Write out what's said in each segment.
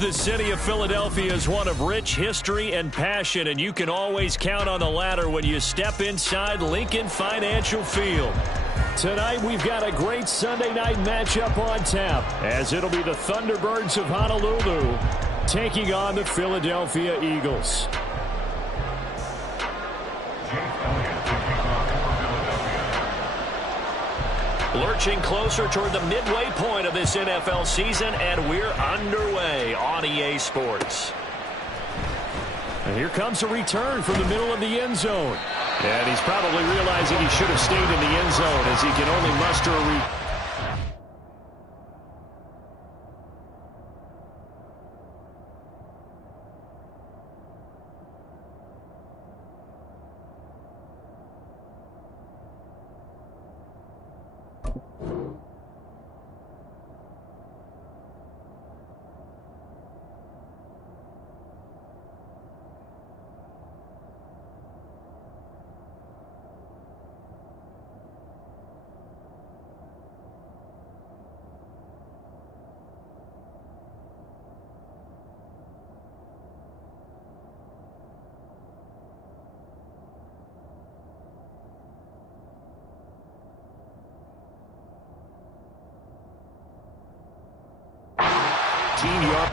The city of Philadelphia is one of rich history and passion, and you can always count on the latter when you step inside Lincoln Financial Field. Tonight, we've got a great Sunday night matchup on tap, as it'll be the Thunderbirds of Honolulu taking on the Philadelphia Eagles. Lurching closer toward the midway point of this NFL season, and we're underway on EA Sports. And here comes a return from the middle of the end zone. And he's probably realizing he should have stayed in the end zone, as he can only muster a team yard.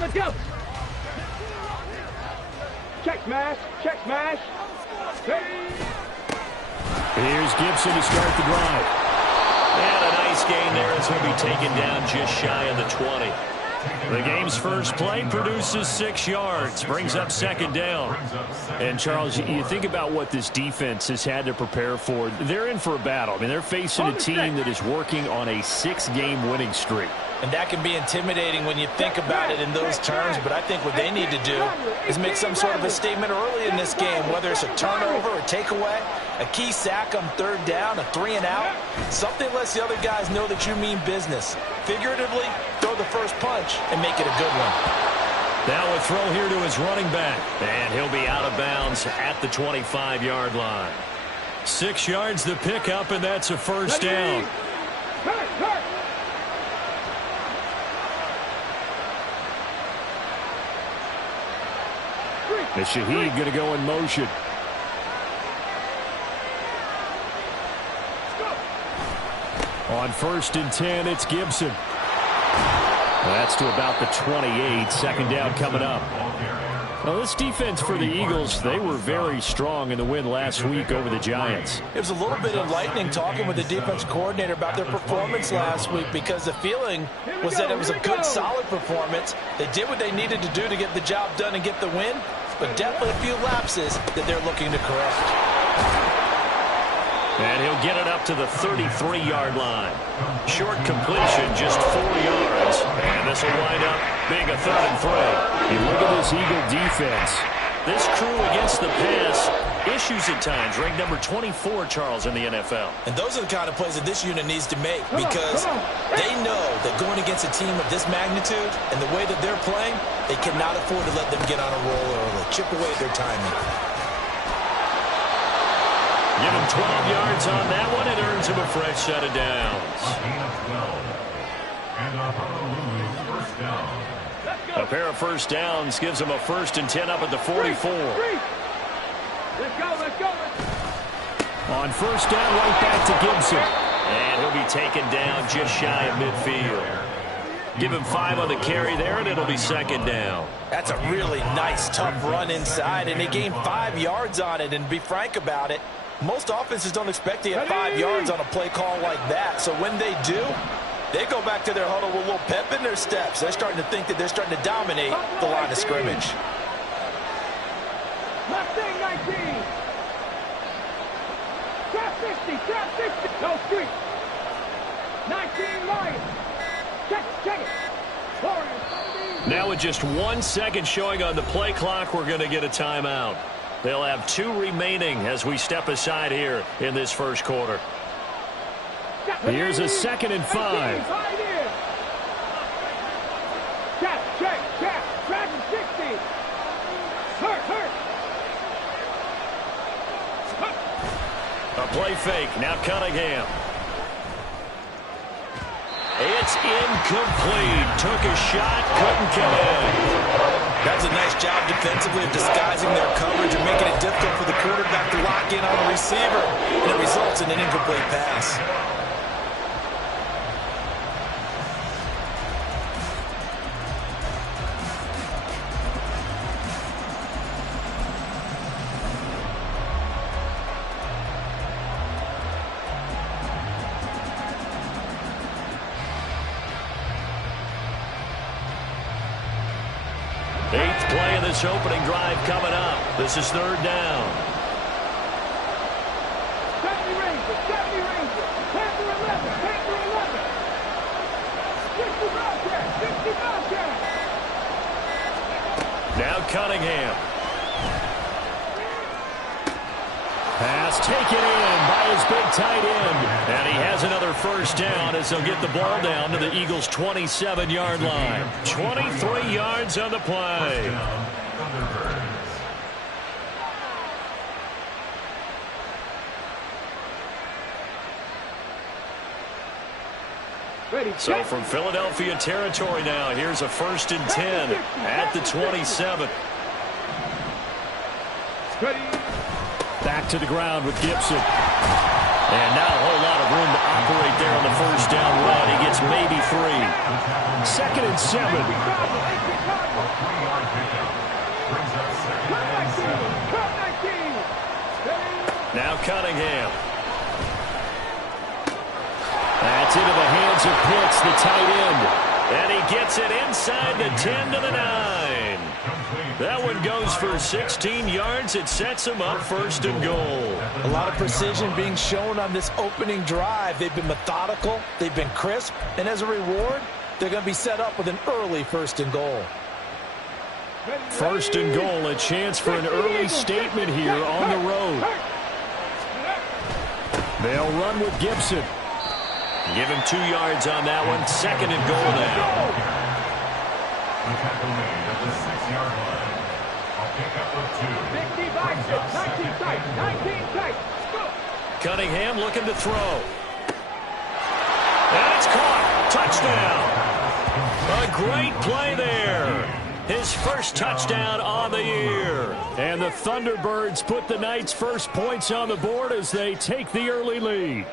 Let's go. Check smash. Check smash. Here's Gibson to start the drive. And a nice gain there as he'll be taken down just shy of the 20. The game's first play produces 6 yards, brings up second down. And, Charles, you think about what this defense has had to prepare for. They're in for a battle. I mean, they're facing a team that is working on a 6-game winning streak. And that can be intimidating when you think about it in those terms, but I think what they need to do is make some sort of a statement early in this game, whether it's a turnover, a takeaway, a key sack on third down, a 3-and-out. Something lets the other guys know that you mean business. Figuratively, throw the first punch and make it a good one. Now a throw here to his running back, and he'll be out of bounds at the 25-yard line. 6 yards the pickup, and that's a first down. And Shaheed going to go in motion. On 1st and 10, it's Gibson. That's to about the 28. Second down coming up. Well, this defense for the Eagles, they were very strong in the win last week over the Giants. It was a little bit enlightening talking with the defense coordinator about their performance last week, because the feeling was that it was a good, solid performance. They did what they needed to do to get the job done and get the win, but definitely a few lapses that they're looking to correct. And he'll get it up to the 33-yard line. Short completion, just 4 yards. And this will wind up being a 3rd and 3. You look at this Eagle defense. This crew against the pass, issues at times. Ranked number 24, Charles, in the NFL. And those are the kind of plays that this unit needs to make, because they know that going against a team of this magnitude and the way that they're playing, they cannot afford to let them get on a roll early. Chip away at their timing. Give him 12 yards on that one. It earns him a fresh set of downs. A pair of first downs gives him a 1st and 10 up at the 44. Let's go. On 1st down, right back to Gibson. And he'll be taken down just shy of midfield. Give him 5 on the carry there, and it'll be 2nd down. That's a really nice, tough run inside, and they gained 5 yards on it. And to be frank about it, most offenses don't expect to get 5 yards on a play call like that. So when they do, they go back to their huddle with a little pep in their steps. They're starting to think that they're starting to dominate the line of scrimmage. Left thing, 19. Trap 60. No street. 19 Lions. Check it. Now with just 1 second showing on the play clock, we're going to get a timeout. They'll have 2 remaining as we step aside here in this first quarter. Here's a 2nd and 5. Check. Tracking 60. Hurt. A play fake. Now Cunningham. It's incomplete. Took a shot. Couldn't connect. That's a nice job defensively of disguising their coverage and making it difficult for the quarterback to lock in on the receiver. And it results in an incomplete pass. Play of this opening drive coming up. This is 3rd down. 70 Ranger. Panther 11. 60 Bobcat. Now Cunningham. Pass taken in by his big tight end. And he has another first down as they'll get the ball down to the Eagles' 27-yard line. 23 yards on the play. So from Philadelphia territory now, here's a 1st and 10 at the 27. Back to the ground with Gibson. And not a whole lot of room to operate there on the first down run. He gets maybe 3. 2nd and 7. Now Cunningham. That's into the hands of Pitts, the tight end. And he gets it inside the 10 to the 9. That one goes for 16 yards. It sets him up first and goal. A lot of precision being shown on this opening drive. They've been methodical. They've been crisp. And as a reward, they're going to be set up with an early first and goal. First and goal, a chance for an early statement here on the road. They'll run with Gibson. Give him 2 yards on that one. Second and goal now. The tackle made at the 6-yard line. I'll pick up with 2. 60 boxes, 19 tight, 19 tight. Go. Cunningham looking to throw. And it's caught. Touchdown. A great play there. His first touchdown on the year. And the Thunderbirds put the Knights' first points on the board as they take the early lead.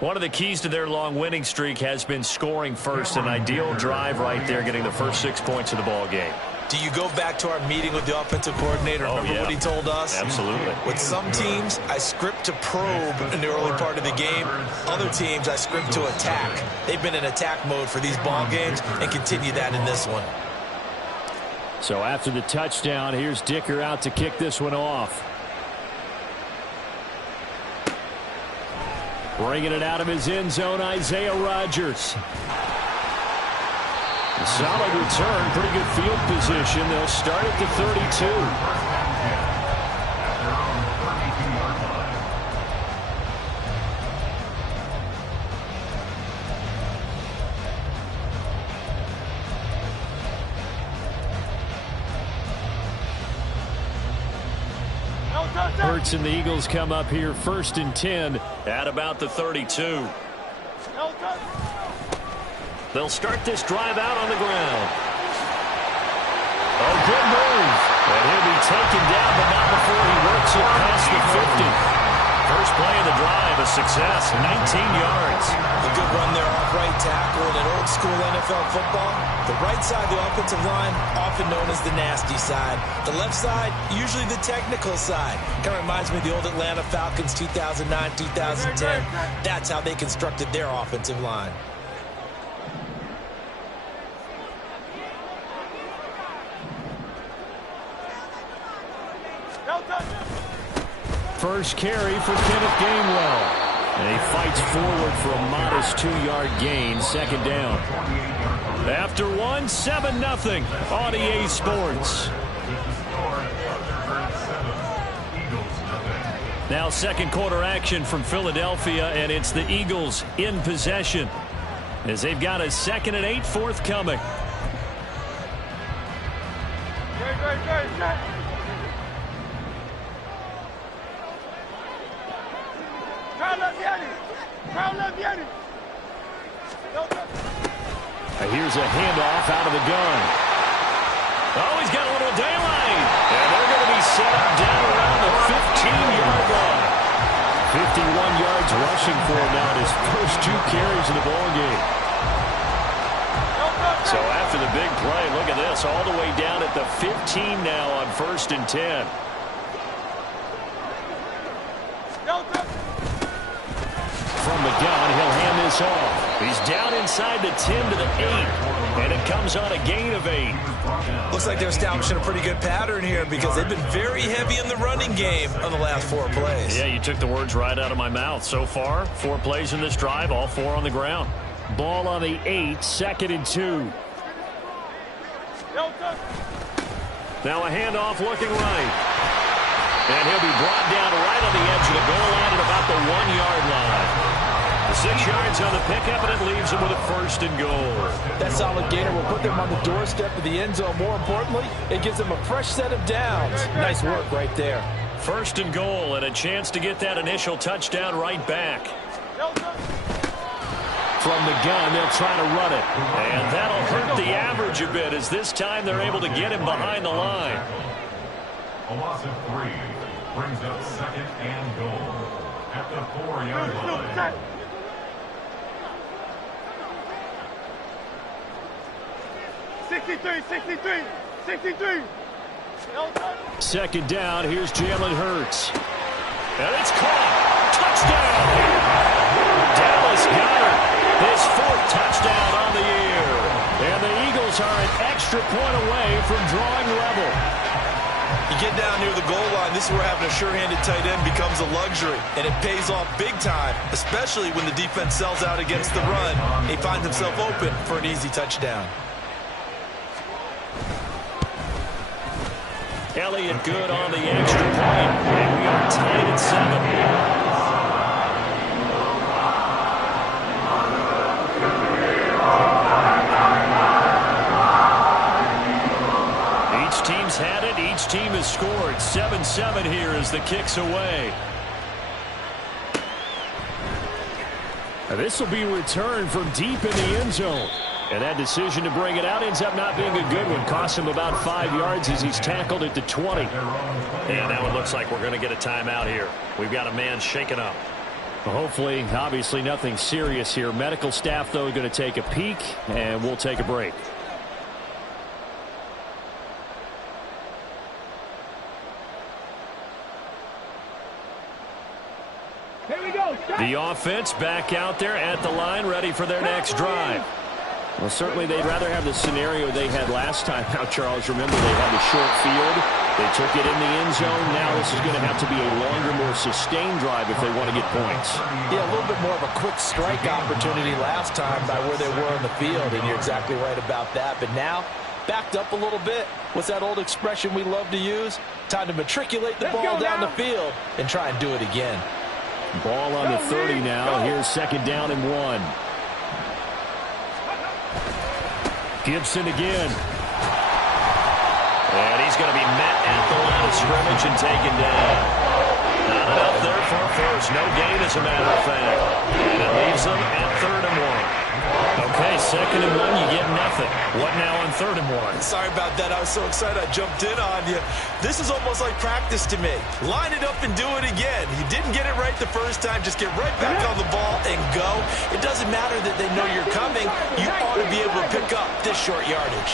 One of the keys to their long winning streak has been scoring first. An ideal drive right there, getting the first 6 points of the ball game. Do you go back to our meeting with the offensive coordinator? Remember what he told us? Absolutely. With some teams, I script to probe in the early part of the game. Other teams, I script to attack. They've been in attack mode for these ball games and continue that in this one. So after the touchdown, here's Dicker out to kick this one off. Bringing it out of his end zone, Isaiah Rodgers. A solid return, pretty good field position. They'll start at the 32. Hurts and the Eagles come up here first and 10 at about the 32. They'll start this drive out on the ground. Oh, good move. And he'll be taken down, but not before he works it past the 50. First play of the drive, a success, 19 yards. A good run there off right tackle in an old school NFL football. The right side of the offensive line, often known as the nasty side. The left side, usually the technical side. Kind of reminds me of the old Atlanta Falcons 2009, 2010. That's how they constructed their offensive line. First carry for Kenneth Gainwell. And he fights forward for a modest 2-yard gain, second down. After one, 7-0 on EA Sports. Now second quarter action from Philadelphia, and it's the Eagles in possession as they've got a 2nd and 8 forthcoming. Here's a handoff out of the gun. Oh, he's got a little daylight. And they're going to be set up down around the 15-yard line. 51 yards rushing for him now in his first 2 carries in the ballgame. So after the big play, look at this, all the way down at the 15 now on 1st and 10. From the gun, he'll hand this off. He's down inside the 10 to the 8, and it comes on a gain of 8. Looks like they're establishing a pretty good pattern here because they've been very heavy in the running game on the last 4 plays. Yeah, you took the words right out of my mouth. So far, 4 plays in this drive, all 4 on the ground. Ball on the 8, 2nd and 2. Now a handoff looking right. And he'll be brought down right on the edge of the goal line at about the 1-yard line. 6 yards on the pickup, and it leaves them with a 1st and goal. That solid gainer will put them on the doorstep of the end zone. More importantly, it gives them a fresh set of downs. Nice work right there. 1st and goal, and a chance to get that initial touchdown right back. From the gun, they'll try to run it. And that'll hurt the average a bit, as this time they're able to get him behind the line. A loss of 3 brings up 2nd and goal at the 4-yard line. Second down, here's Jalen Hurts. And it's caught. Touchdown! Dallas Goedert, his 4th touchdown on the year. Eagles are an extra point away from drawing level. You get down near the goal line, this is where having a sure-handed tight end becomes a luxury, and it pays off big time, especially when the defense sells out against the run. He finds himself open for an easy touchdown. Elliott good on the extra point, and we are tied at 7. Each team's had it. Each team has scored. 7-7 here as the kick's away. This will be returned from deep in the end zone. And that decision to bring it out ends up not being a good one. Costs him about 5 yards as he's tackled at the 20. And now it looks like we're going to get a timeout here. We've got a man shaken up. Well, hopefully, obviously nothing serious here. Medical staff, though, going to take a peek, and we'll take a break. Here we go. The offense back out there at the line, ready for their next drive. Well, certainly they'd rather have the scenario they had last time. Now, Charles, remember they had the short field. They took it in the end zone. Now this is going to have to be a longer, more sustained drive if they want to get points. Yeah, a little bit more of a quick strike opportunity last time by where they were on the field, and you're exactly right about that. But now, backed up a little bit. What's that old expression we love to use? Time to matriculate the ball down the field and try and do it again. Ball on the 30 now. Here's 2nd down and 1. Gibson again. And he's going to be met at the line of scrimmage and taken down. Not enough there for a first. No gain, as a matter of fact. And it leaves them at 3rd and 1. Okay, 2nd and 1, you get nothing. What now on 3rd and 1? Sorry about that. I was so excited I jumped in on you. This is almost like practice to me. Line it up and do it again. You didn't get it right the first time. Just get right back on the ball and go. It doesn't matter that they know you're coming. You ought to be able to pick up this short yardage.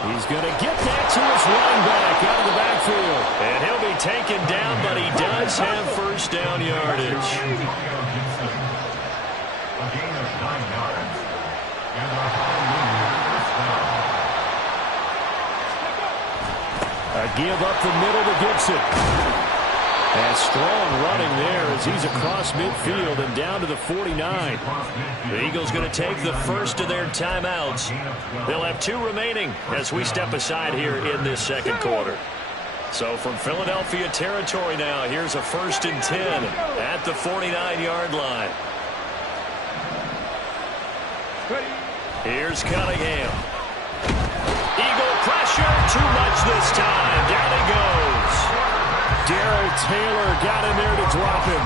He's going to get that to his running back out of the backfield. And he'll be taken down, but he does have first down yardage. A gain of 9 yards. And a first down. A give up the middle to Gibson. And strong running there as he's across midfield and down to the 49. The Eagles going to take the first of their timeouts. They'll have 2 remaining as we step aside here in this 2nd quarter. So from Philadelphia territory now, here's a 1st and 10 at the 49-yard line. Here's Cunningham. Eagle pressure, too much this time. Down he goes. Darrell Taylor got in there to drop him.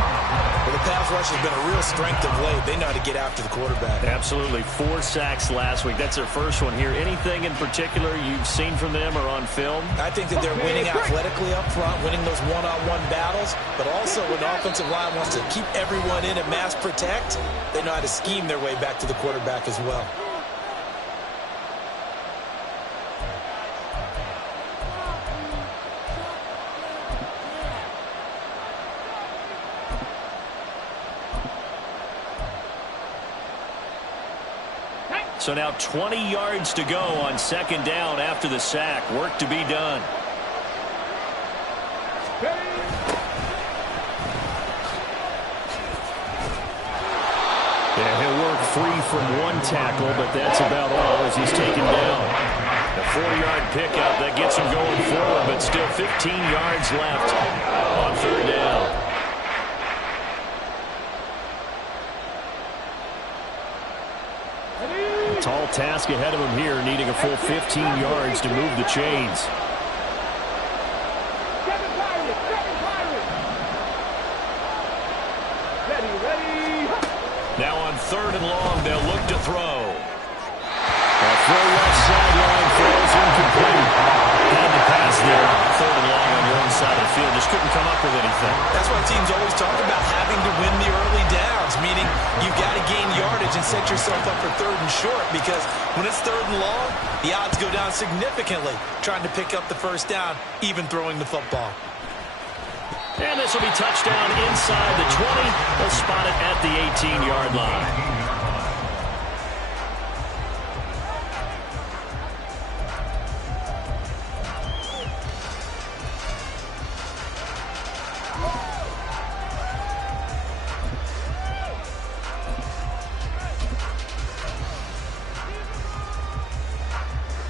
Well, the pass rush has been a real strength of late. They know how to get after the quarterback. Absolutely. 4 sacks last week. That's their first one here. Anything in particular you've seen from them or on film? I think that they're winning athletically up front, winning those one-on-one battles, but also when the offensive line wants to keep everyone in and mass protect, they know how to scheme their way back to the quarterback as well. So now 20 yards to go on 2nd down after the sack. Work to be done. Yeah, he'll work free from 1 tackle, but that's about all as he's taken down. A 4-yard pickup that gets him going forward, but still 15 yards left on 3rd down. Tall task ahead of him here, needing a full 15 yards to move the chains. Now on 3rd and long, they'll look to throw. A throw left sideline, throws incomplete. Had the pass there. 3rd and long on your own side of the field. Just couldn't come up with anything. That's why teams always talk about having to win the early downs, meaning you've got to gain yardage and set yourself up for 3rd and short, because when it's 3rd and long, the odds go down significantly trying to pick up the first down, even throwing the football. And this will be touchdown inside the 20. They'll spot it at the 18-yard line.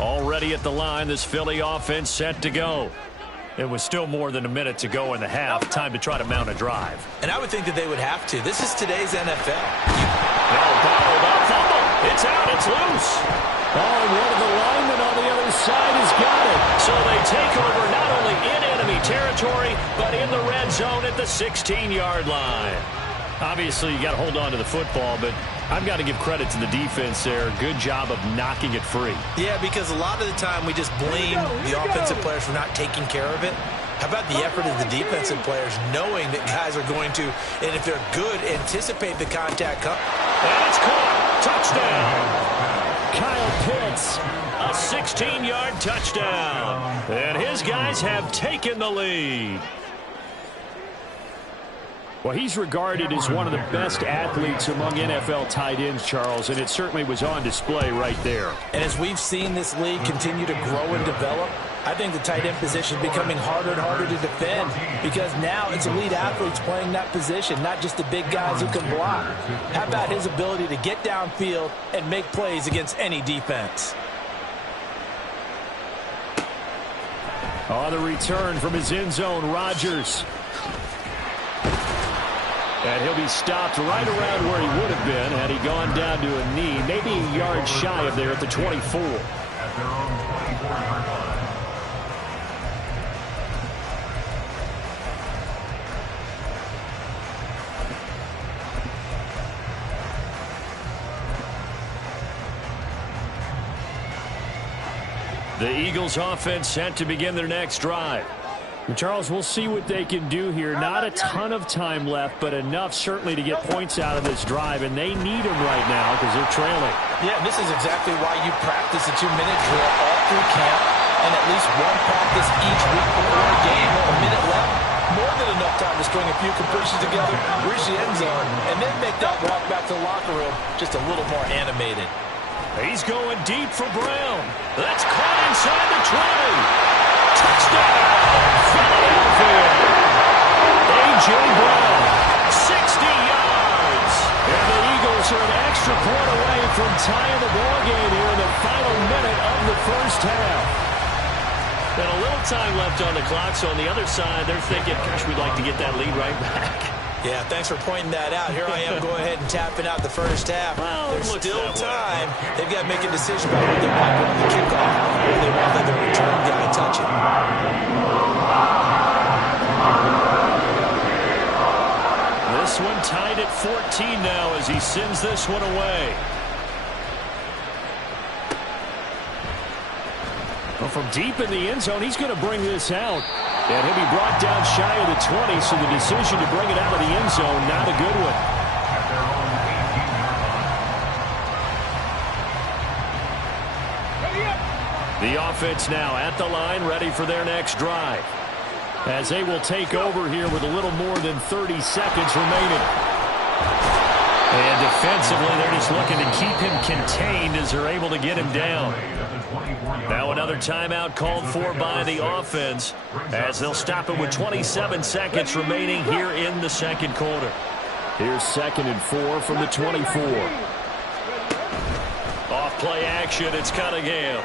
Already at the line, this Philly offense set to go. It was still more than a minute to go in the half. Time to try to mount a drive. And I would think that they would have to. This is today's NFL. Bottled up, fumble. It's out, it's loose. Oh, and one of the linemen on the other side has got it. So they take over not only in enemy territory, but in the red zone at the 16-yard line. Obviously, you got to hold on to the football, but I've got to give credit to the defense there. Good job of knocking it free. Yeah, because a lot of the time we just blame the offensive players for not taking care of it. How about the effort of the defensive players knowing that guys are going to, and if they're good, anticipate the contact. And it's caught. Touchdown. Kyle Pitts, a 16-yard touchdown. And his guys have taken the lead. Well, he's regarded as one of the best athletes among NFL tight ends, Charles, and it certainly was on display right there. And as we've seen this league continue to grow and develop, I think the tight end position is becoming harder and harder to defend because now it's elite athletes playing that position, not just the big guys who can block. How about his ability to get downfield and make plays against any defense? On the return from his end zone, Rodgers. And he'll be stopped right around where he would have been had he gone down to a knee, maybe a yard shy of there at the 24. At their own 24-yard line. The Eagles offense set to begin their next drive. And Charles, we'll see what they can do here. Not a ton of time left, but enough certainly to get points out of this drive, and they need them right now because they're trailing. Yeah, this is exactly why you practice a 2-minute drill all through camp and at least one practice each week before a game. A minute left, more than enough time to string a few completions together, reach the end zone, and then make that walk back to the locker room just a little more animated. He's going deep for Brown. That's caught inside the 20. Touchdown, Philadelphia. A.J. Brown, 60 yards. And the Eagles are an extra point away from tying the ball game here in the final minute of the first half. And a little time left on the clock, so on the other side, they're thinking, gosh, we'd like to get that lead right back. Yeah, thanks for pointing that out. Here I am going ahead and tapping out the first half. Well, there's still time. They've got to make a decision about whether they want to go to the kickoff or they want to let their return guy touch it. This one tied at 14 now as he sends this one away. Well, from deep in the end zone, he's going to bring this out. And he'll be brought down shy of the 20, so the decision to bring it out of the end zone, not a good one. At their own 18-yard line. The offense now at the line, ready for their next drive. As they will take over here with a little more than 30 seconds remaining. And defensively, they're just looking to keep him contained as they're able to get him down. Now another timeout called for by the offense as they'll stop it with 27 seconds remaining here in the second quarter. Here's 2nd and 4 from the 24. Off play action, it's Cunningham.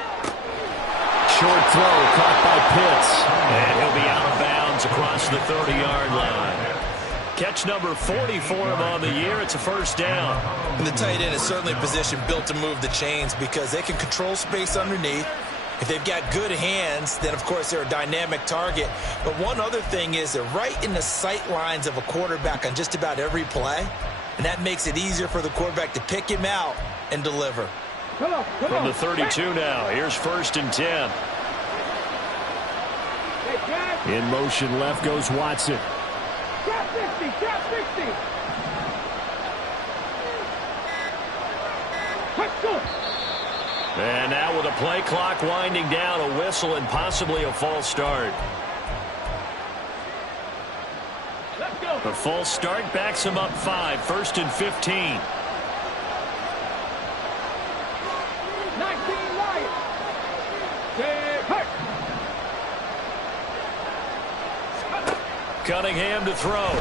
Short throw caught by Pitts. And he'll be out of bounds across the 30-yard line. Catch number 40 for him on the year. It's a first down. And the tight end is certainly a position built to move the chains because they can control space underneath. If they've got good hands, then, of course, they're a dynamic target. But one other thing is they're right in the sight lines of a quarterback on just about every play. And that makes it easier for the quarterback to pick him out and deliver. From the 32 now, here's 1st and 10. In motion left goes Watson. Trap 60, trap 60. Let's go. And now with a play clock winding down, a whistle and possibly a false start. Let's go. The false start backs him up 5, 1st and 15. 19 Lions. Stay hurt. Cunningham to throw.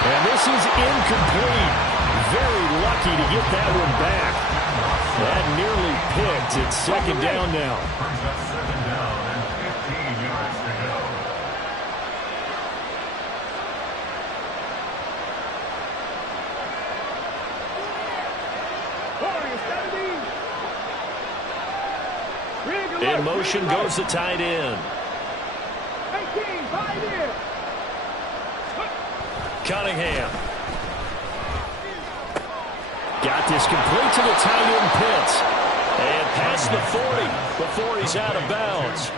And this is incomplete. very lucky to get that one back. That nearly picked. It's second down now. Brings up second down and 15 yards to go. In motion goes the tight end. 18, tight end. Cunningham. Got this complete to the tight end Pitts. And past the 40 before he's out of bounds.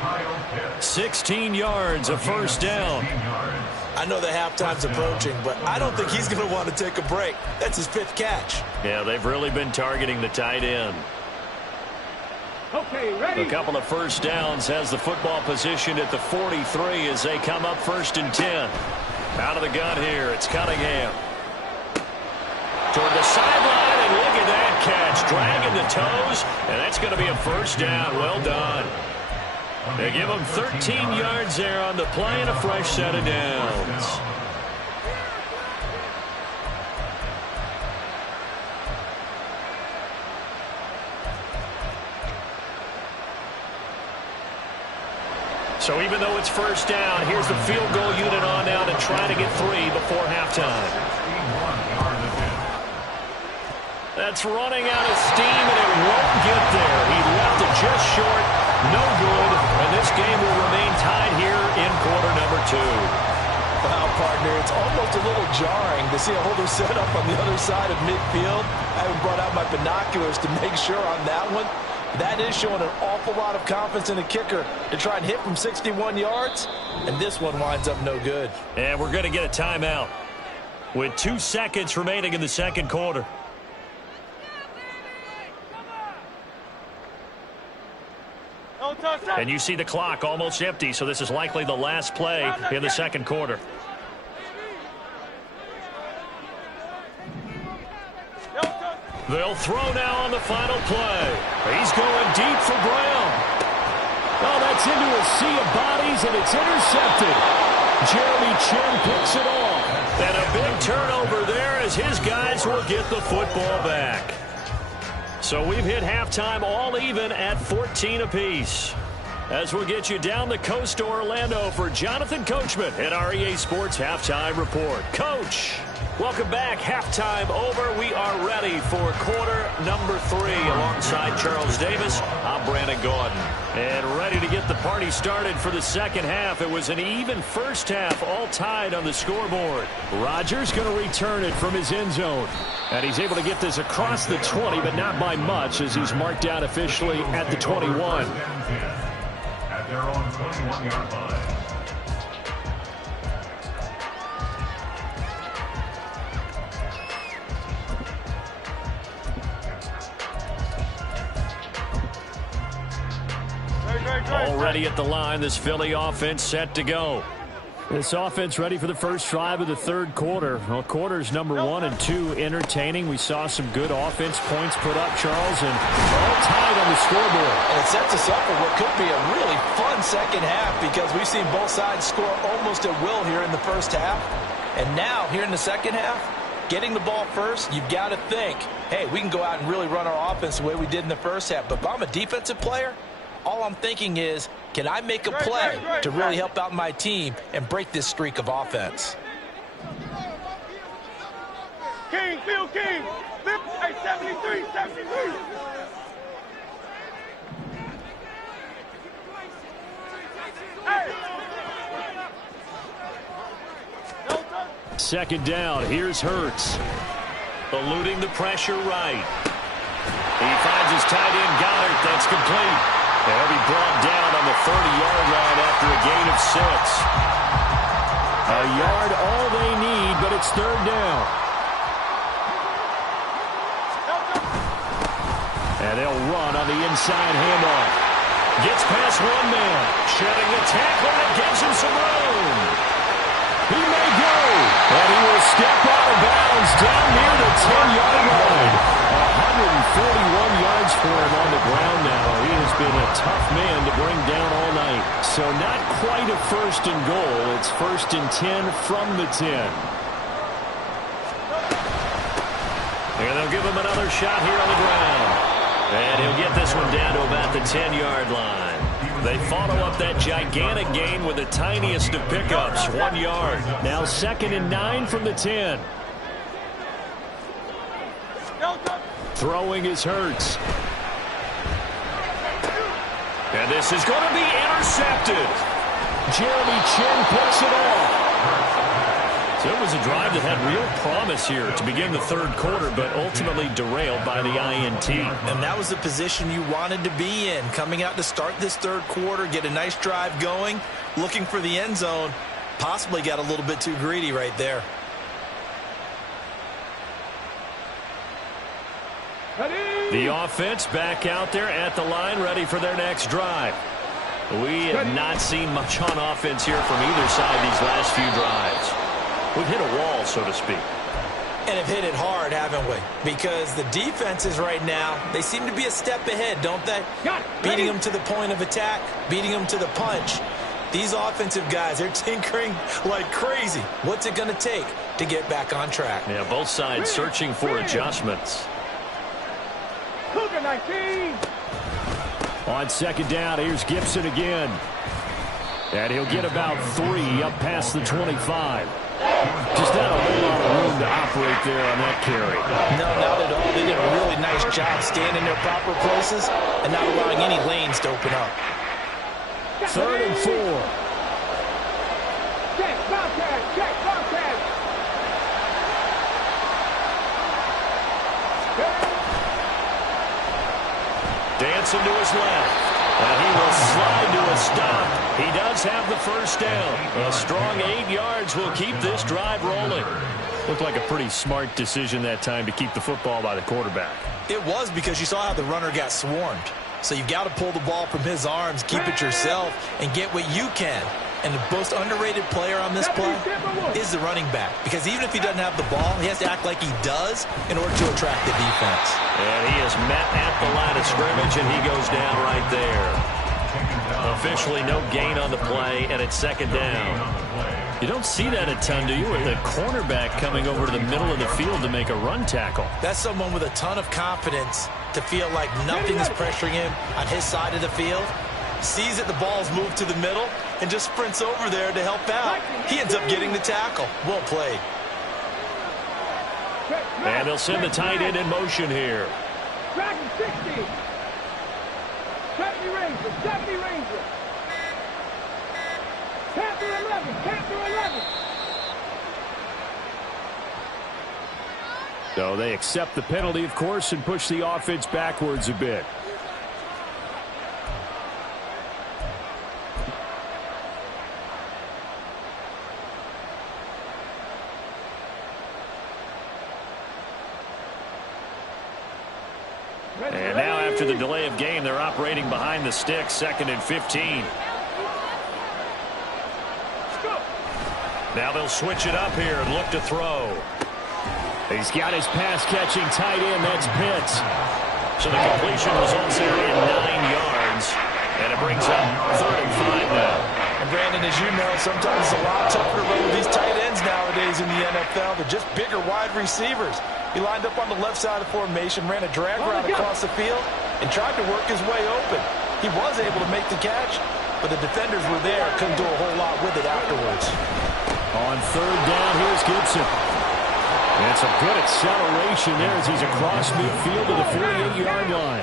16 yards, a first down. I know the halftime's approaching, but I don't think he's going to want to take a break. That's his 5th catch. Yeah, they've really been targeting the tight end. Okay, ready. A couple of first downs, has the football positioned at the 43 as they come up 1st and 10. Out of the gun here, it's Cunningham. Toward the sideline, and look at that catch. Dragging the toes, and that's going to be a first down. Well done. They give him 13 yards there on the play and a fresh set of downs. So even though it's first down, here's the field goal unit on now to try to get 3 before halftime. That's running out of steam, and it won't get there. He left it just short, no good, and this game will remain tied here in quarter number 2. Wow, partner, it's almost a little jarring to see a holder set up on the other side of midfield. I haven't brought out my binoculars to make sure on that one. That is showing an awful lot of confidence in the kicker to try and hit from 61 yards, and this one winds up no good. And we're going to get a timeout with 2 seconds remaining in the second quarter. And you see the clock almost empty, so this is likely the last play in the second quarter. They'll throw now on the final play. He's going deep for Brown. Oh, that's into a sea of bodies, and it's intercepted. Jeremy Chin picks it off. And a big turnover there as his guys will get the football back. So we've hit halftime all even at 14 apiece. As we'll get you down the coast to Orlando for Jonathan Coachman at our EA Sports Halftime Report. Coach, welcome back. Halftime over. We are ready for quarter number 3 alongside Charles Davis. I'm Brandon Gordon. And ready to get the party started for the second half. It was an even first half, all tied on the scoreboard. Rodgers going to return it from his end zone. And he's able to get this across the 20, but not by much as he's marked out officially at the 21. At their own 21-yard line. Already at the line, this Philly offense set to go. This offense ready for the first drive of the third quarter. Well, quarters number 1 and 2 entertaining. We saw some good offense points put up, Charles, and all tied on the scoreboard. And it sets us up for what could be a really fun second half because we've seen both sides score almost at will here in the first half. And now, here in the second half, getting the ball first, you've got to think, hey, we can go out and really run our offense the way we did in the first half. But if I'm a defensive player, all I'm thinking is, can I make a play to really help out my team and break this streak of offense? King, Phil King. Hey, 73, 73. Hey. Second down, here's Hurts. Eluding the pressure right. He finds his tight end Goddard, that's complete. They'll be brought down on the 30-yard line after a gain of 6. A yard all they need, but it's third down. And they'll run on the inside handoff. Gets past one man. Shedding the tackle, and gives him some room. He may go. And he will step out of bounds down near the 10-yard line. 141 yards for him on the ground now. He has been a tough man to bring down all night. So not quite a first and goal. It's 1st and 10 from the 10. And they'll give him another shot here on the ground. And he'll get this one down to about the 10-yard line. They follow up that gigantic gain with the tiniest of pickups, 1 yard. Now 2nd and 9 from the 10. Throwing is Hurts. And this is going to be intercepted. Jeremy Chin picks it off. So it was a drive that had real promise here to begin the 3rd quarter, but ultimately derailed by the INT. And that was the position you wanted to be in, coming out to start this 3rd quarter, get a nice drive going, looking for the end zone. Possibly got a little bit too greedy right there. The offense back out there at the line, ready for their next drive. We have not seen much on offense here from either side these last few drives. We've hit a wall, so to speak. And have hit it hard, haven't we? Because the defenses right now, they seem to be a step ahead, don't they? Beating them to the point of attack, beating them to the punch. These offensive guys, they're tinkering like crazy. What's it going to take to get back on track? Yeah, both sides searching for adjustments. Cougar 19. On 2nd down, here's Gibson again. And he'll get about 3 up past the 25. Just not a whole lot of room to operate there on that carry. No, not at all. They did a really nice job staying in their proper places and not allowing any lanes to open up. 3rd and 4. Check, Bobcat, check, Bobcat. Dancing to his left. And he will slide to a stop. He does have the first down. A strong 8 yards will keep this drive rolling. Looked like a pretty smart decision that time to keep the football by the quarterback. It was, because you saw how the runner got swarmed. So you got to pull the ball from his arms, keep it yourself, and get what you can. And the most underrated player on this play is the running back. Because even if he doesn't have the ball, he has to act like he does in order to attract the defense. And he is met at the line of scrimmage, and he goes down right there. Officially no gain on the play, and it's 2nd down. You don't see that a ton, do you, with the cornerback coming over to the middle of the field to make a run tackle? That's someone with a ton of confidence to feel like nothing is pressuring him on his side of the field. Sees that the ball's moved to the middle and just sprints over there to help out. He ends up getting the tackle. Well played. And they'll send the tight end in motion here. Dragon 60. 70 Ranger, 70 Ranger. Panther 11, Panther 11. So they accept the penalty, of course, and push the offense backwards a bit. And now after the delay of game, they're operating behind the sticks, 2nd and 15. Now they'll switch it up here and look to throw. He's got his pass-catching tight end. That's Pitts. So the completion results there in 9 yards. And it brings up 3rd and 5 now. And Brandon, as you know, sometimes it's a lot tougher to run with these tight ends nowadays in the NFL. They're just bigger wide receivers. He lined up on the left side of the formation, ran a drag route across the field, and tried to work his way open. He was able to make the catch, but the defenders were there, couldn't do a whole lot with it afterwards. On 3rd down, here's Gibson. And some good acceleration there as he's across midfield to the 48-yard line.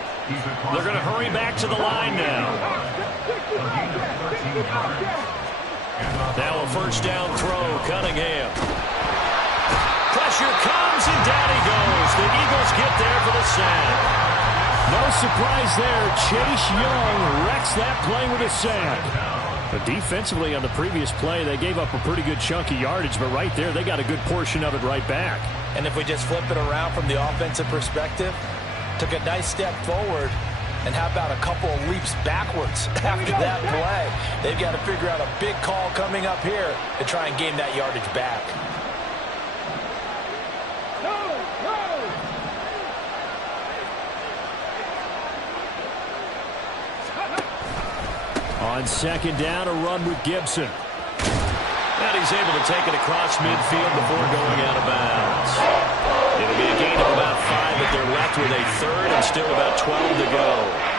They're going to hurry back to the line now. Now a 1st down throw, Cunningham. Pressure comes, and down he goes. The Eagles get there for the sack. No surprise there. Chase Young wrecks that play with a sack. But defensively on the previous play, they gave up a pretty good chunk of yardage, but right there, they got a good portion of it right back. And if we just flip it around from the offensive perspective, took a nice step forward, and how about a couple of leaps backwards after that play? They've got to figure out a big call coming up here to try and gain that yardage back. On 2nd down, a run with Gibson. And he's able to take it across midfield before going out of bounds. It'll be a gain of about 5, but they're left with a third and still about 12 to go.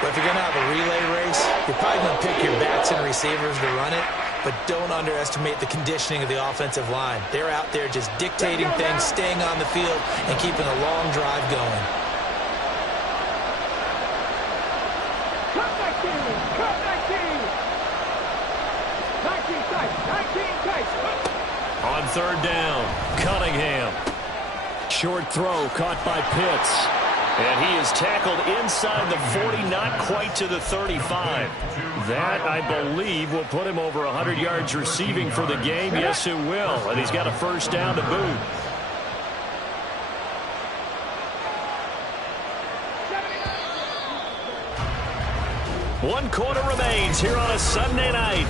But if you're going to have a relay race, you're probably going to pick your backs and receivers to run it, but don't underestimate the conditioning of the offensive line. They're out there just dictating things, staying on the field, and keeping a long drive going. Cut 19 tight. On third down, Cunningham. Short throw caught by Pitts. And he is tackled inside the 40, not quite to the 35. That, I believe, will put him over 100 yards receiving for the game. Yes, it will. And he's got a first down to boot. One quarter remains here on a Sunday night.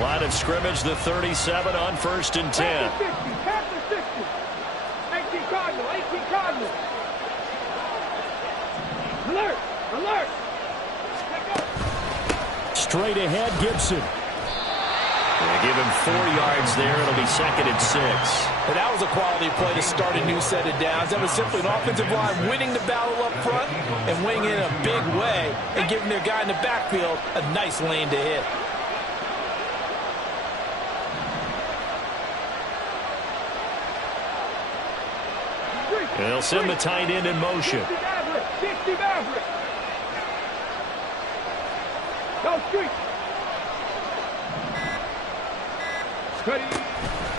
Line of scrimmage, the 37 on 1st and 10. Past the 60. 18 Cardinal. Alert. Straight ahead, Gibson. They give him 4 yards there. It'll be 2nd and 6. But that was a quality play to start a new set of downs. That was simply an offensive line winning the battle up front and winning it in a big way and giving their guy in the backfield a nice lane to hit. They'll send the tight end in motion. 60 Maverick. Go street.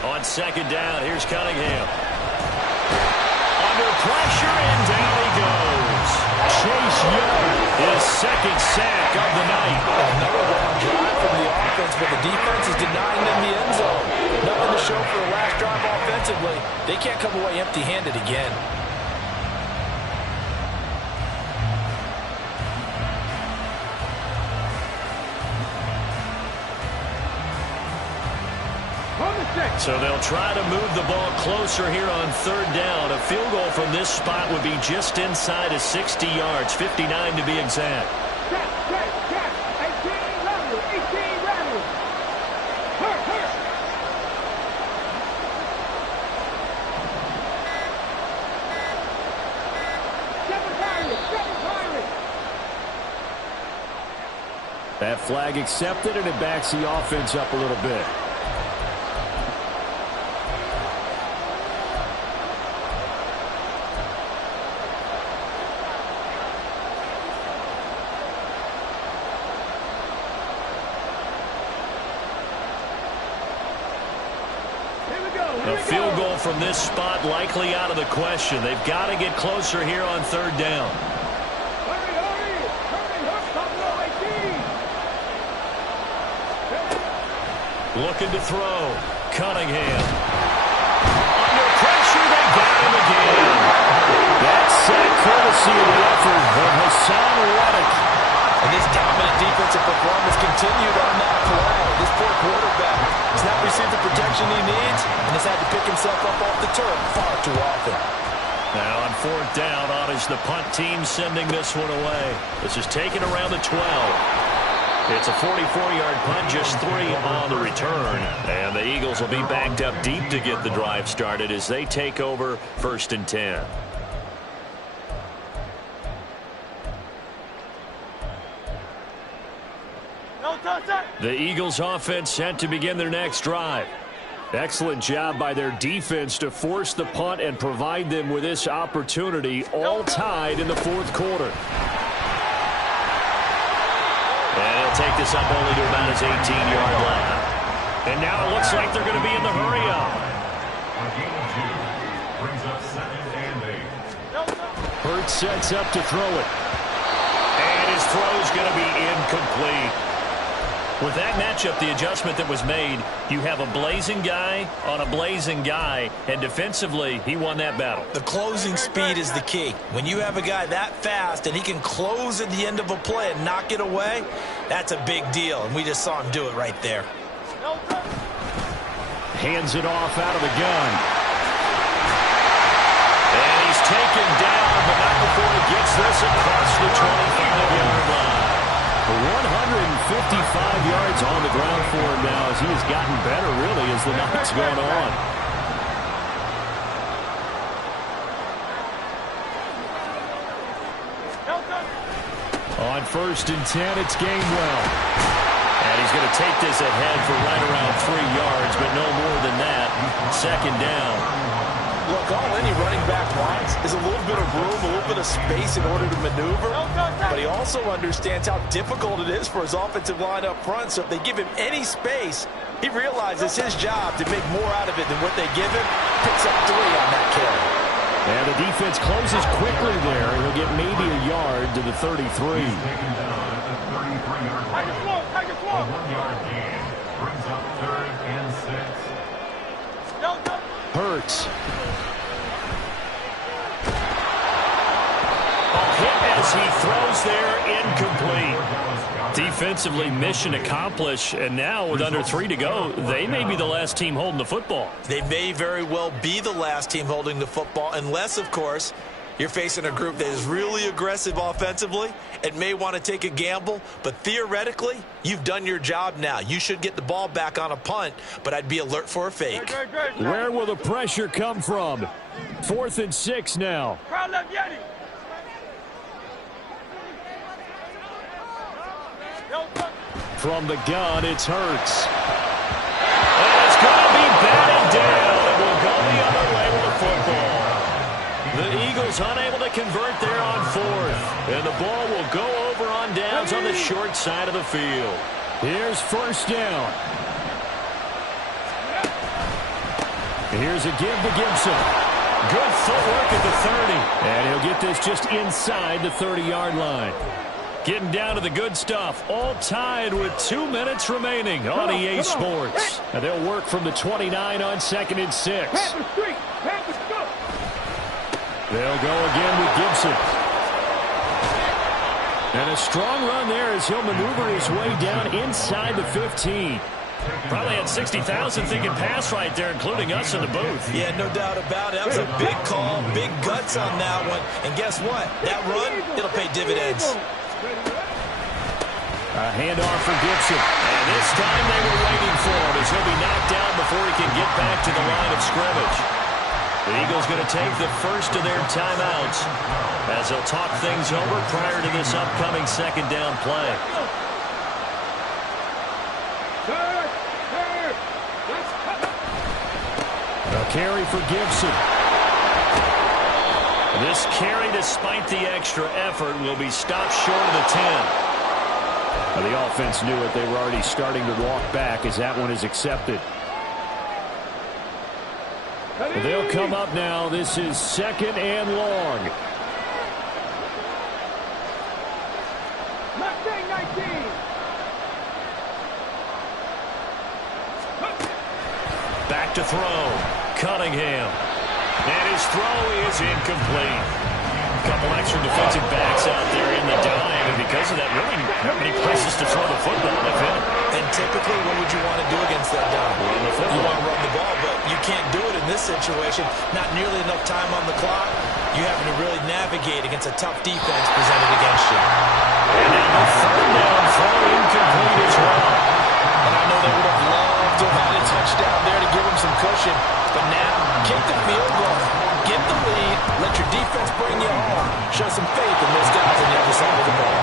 On 2nd down, here's Cunningham. Under pressure, and down he goes. Chase Young, his 2nd sack of the night. Another long drive from the offense, but the defense is denying them the end zone. Nothing to show for the last drive offensively. They can't come away empty-handed again. So they'll try to move the ball closer here on 3rd down. A field goal from this spot would be just inside of 60 yards, 59 to be exact. Check. 18 Rattle. Hurt. That flag accepted, and it backs the offense up a little bit. A field goal from this spot likely out of the question. They've got to get closer here on 3rd down. Hurry, Buffalo 18. Looking to throw. Cunningham. Under pressure, they got him again. That's courtesy of the effort of Hassan Reddick. And this dominant defensive performance continued on that play. This poor quarterback has not received the protection he needs and has had to pick himself up off the turf far too often. Now on 4th down, is the punt team sending this one away. This is taken around the 12. It's a 44-yard punt, just 3 on the return. And the Eagles will be backed up deep to get the drive started as they take over 1st and 10. The Eagles offense set to begin their next drive. Excellent job by their defense to force the punt and provide them with this opportunity, all tied in the 4th quarter. And he'll take this up only to about his 18-yard line. And now it looks like they're going to be in the hurry-up. Brings up 2nd and 8. Hurts sets up to throw it. And his throw's going to be incomplete. With that matchup, the adjustment that was made, you have a blazing guy on a blazing guy, and defensively, he won that battle. The closing speed is the key. When you have a guy that fast and he can close at the end of a play and knock it away, that's a big deal, and we just saw him do it right there. Hands it off out of the gun. And he's taken down, but not before he gets this across the 25-yard line. 155 yards on the ground for him now as he has gotten better, really, as the night's gone on. On 1st and 10, it's Gainwell. And he's going to take this ahead for right around 3 yards, but no more than that. 2nd down. Look, all any running back wants is a little bit of room, a little bit of space in order to maneuver. But he also understands how difficult it is for his offensive line up front. So if they give him any space, he realizes his job to make more out of it than what they give him. Picks up 3 on that carry. And the defense closes quickly there. He'll get maybe a yard to the 33. Taken down at the 33-yard line. Take it slow. A 1-yard gain brings up 3rd and 6. Hurts. A hit as he throws there, incomplete. Defensively, mission accomplished, and now with under 3 to go, they may be the last team holding the football. They may very well be the last team holding the football, unless, of course, you're facing a group that is really aggressive offensively and may want to take a gamble. But theoretically, you've done your job now. You should get the ball back on a punt, but I'd be alert for a fake. Where will the pressure come from? 4th and 6 now. Crowd left Yeti. From the gun, it's Hurts. And it's going to be batted down. It will go the other way with the football. The Eagles unable to convert there on 4th. And the ball will go over on downs on the short side of the field. Here's 1st down. Here's a give to Gibson. Good footwork at the 30. And he'll get this just inside the 30-yard line. Getting down to the good stuff. All tied with 2 minutes remaining on EA Sports. And they'll work from the 29 on 2nd and 6. They'll go again with Gibson. And a strong run there as he'll maneuver his way down inside the 15. Probably had 60,000 thinking pass right there, including us in the booth. Yeah, no doubt about it. That was a big call, big guts on that one. And guess what? That run, it'll pay dividends. A handoff for Gibson. And this time they were waiting for him as he'll be knocked down before he can get back to the line of scrimmage. The Eagles going to take the first of their timeouts as they'll talk things over prior to this upcoming 2nd down play. A carry for Gibson. This carry, despite the extra effort, will be stopped short of the 10. The offense knew it. They were already starting to walk back as that one is accepted. They'll come up now. This is 2nd and long. Back to throw. Cunningham. And his throw is incomplete. A couple extra defensive backs out there in the dime, and because of that, really not many places to throw the football, if any. And typically, what would you want to do against that dime? Run the football. You want to run the ball, but you can't do it in this situation. Not nearly enough time on the clock. You having to really navigate against a tough defense presented against you. And now the 3rd down throw incomplete as well. And I know they would have loved to have had a touchdown there to give them some cushion. But now, kick the field goal. Get the lead. Let your defense bring you home. Show some faith in those guys on the other side of the ball.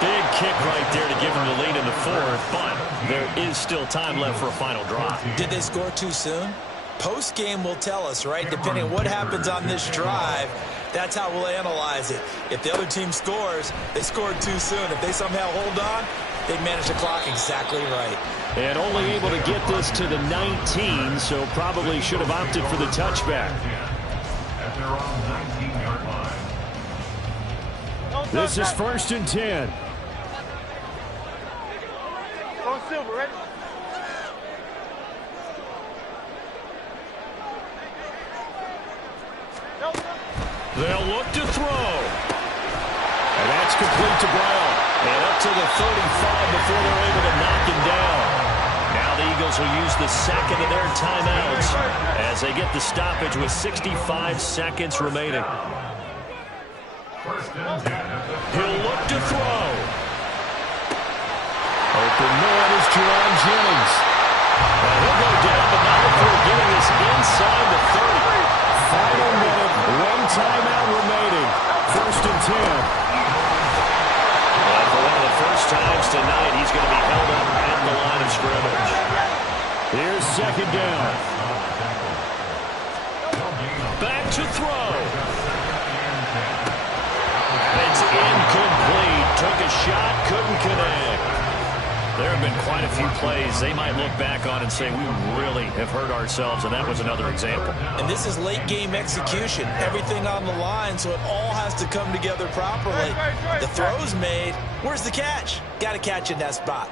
Big kick right there to give them the lead in the 4th, but there is still time left for a final drive. Did they score too soon? Post-game will tell us, right? Depending on what happens on this drive, that's how we'll analyze it. If the other team scores, they scored too soon. If they somehow hold on, they manage the clock exactly right. And only able to get this to the 19, so probably should have opted for the touchback. At their own 19-yard line. This is 1st and 10. On Silver, ready? They'll look to throw. And that's complete to Brown. And up to the 35 before they're able to knock him down. Now the Eagles will use the 2nd of their timeouts as they get the stoppage with 65 seconds remaining. First and 10 at the 30. He'll look to throw. Open man is Jerron Jennings. And he'll go down, but not before getting this inside the 30. Final minute, one timeout remaining. First and 10. Well, for one of the first times tonight, he's going to be held up at the line of scrimmage. Here's second down. Back to throw. It's incomplete. Took a shot, couldn't connect. There have been quite a few plays they might look back on and say, we really have hurt ourselves, and that was another example. And this is late game execution. Everything on the line, so it all has to come together properly. The throw's made. Where's the catch? Got to catch in that spot.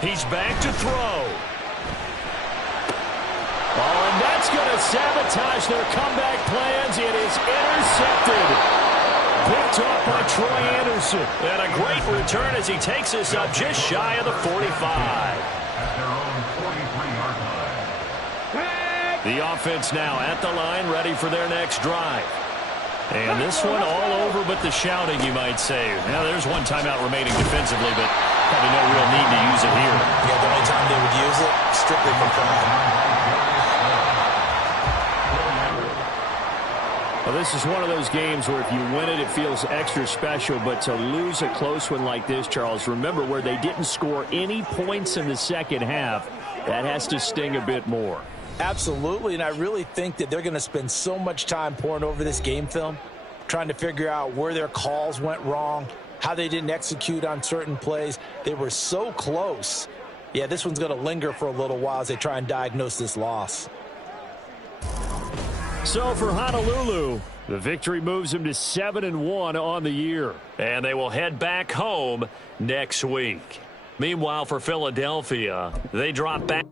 He's back to throw. Oh, and that's going to sabotage their comeback plans. It is intercepted. Picked off by Troy Anderson. And a great return as he takes us up just shy of the 45. At their own 43-yard line. The offense now at the line, ready for their next drive. And this one all over but the shouting, you might say. Now, there's one timeout remaining defensively, but probably no real need to use it here. Yeah, the only time they would use it, strictly for pride. Well, this is one of those games where if you win it, it feels extra special. But to lose a close one like this, Charles, remember where they didn't score any points in the second half, that has to sting a bit more. Absolutely, and I really think that they're going to spend so much time poring over this game film, trying to figure out where their calls went wrong, how they didn't execute on certain plays. They were so close. Yeah, this one's going to linger for a little while as they try and diagnose this loss. So for Honolulu, the victory moves them to 7-1 on the year. And they will head back home next week. Meanwhile, for Philadelphia, they drop back.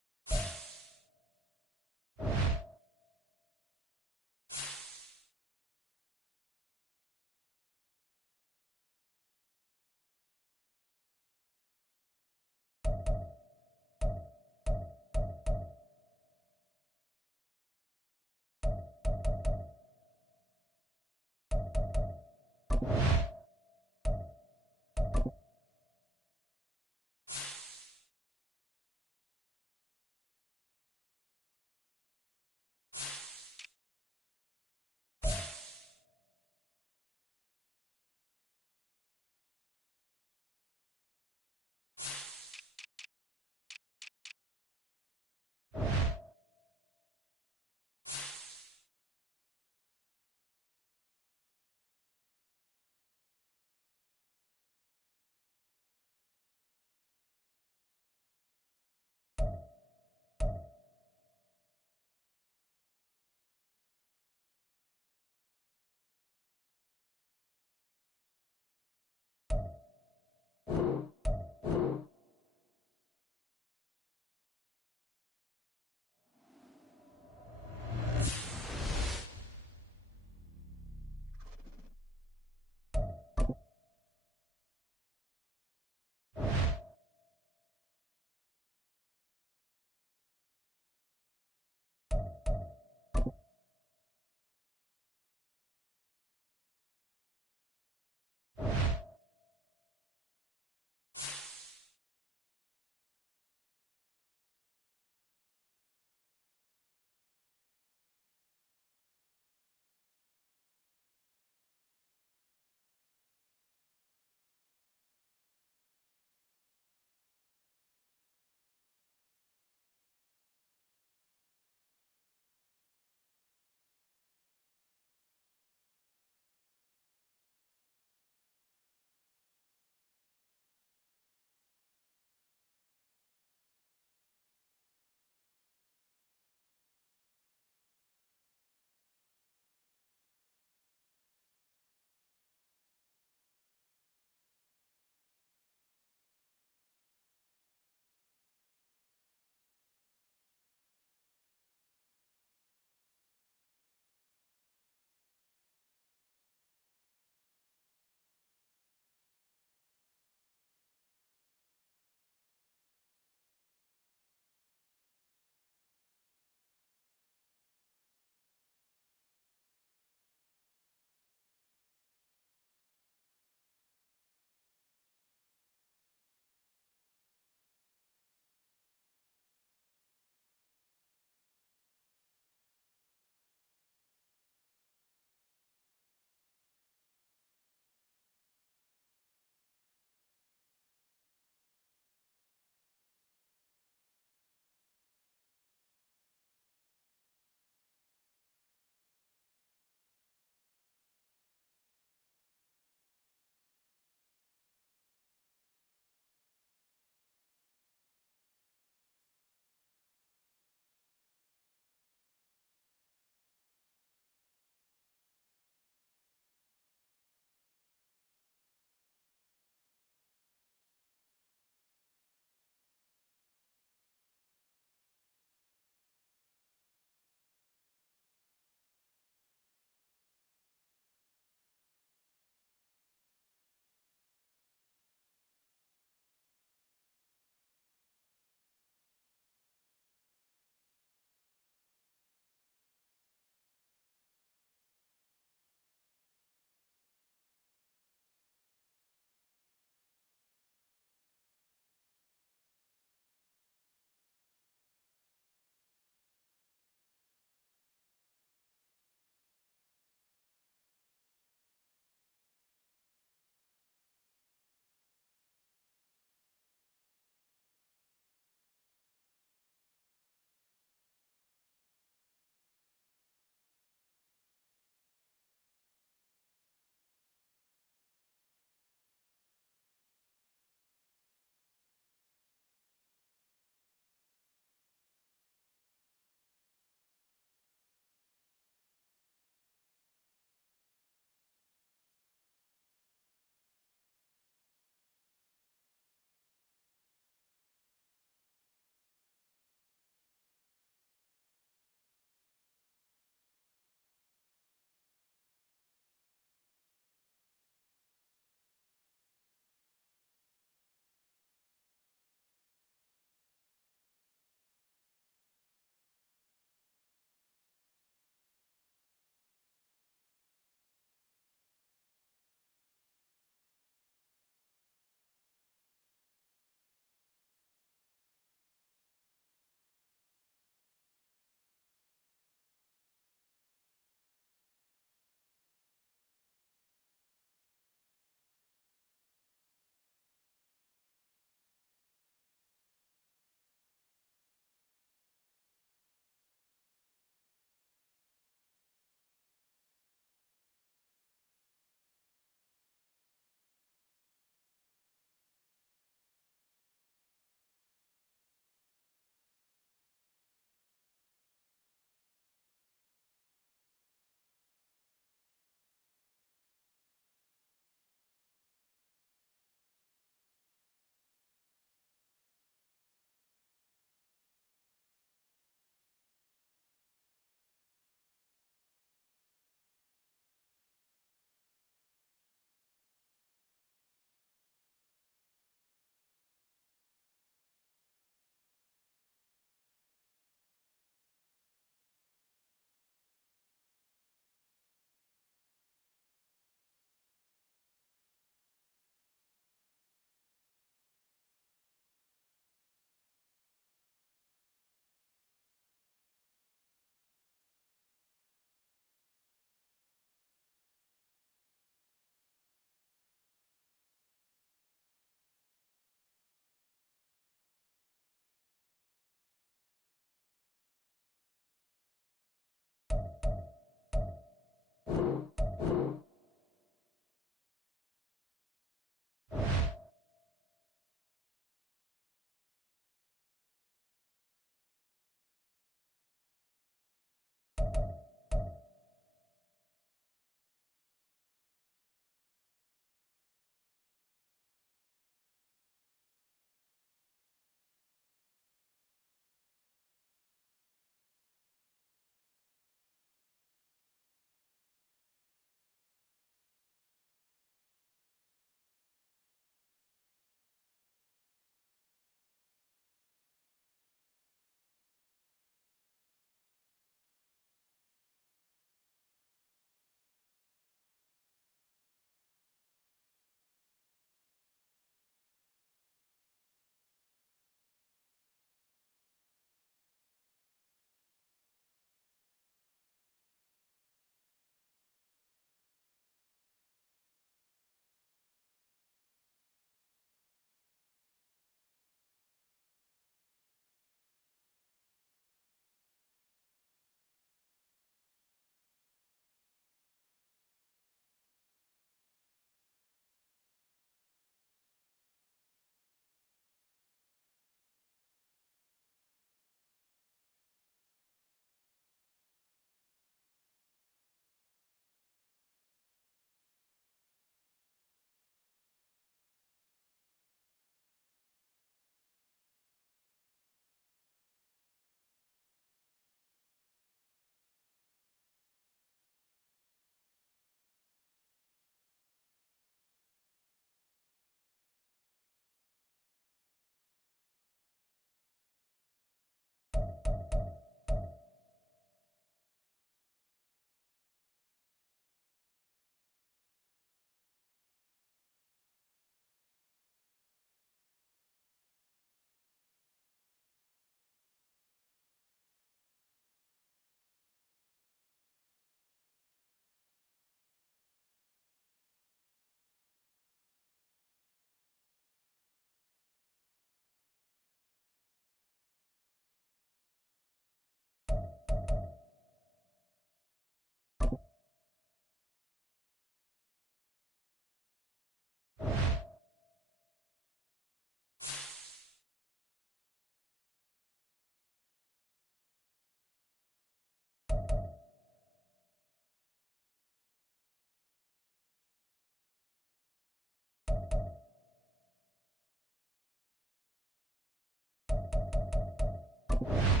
you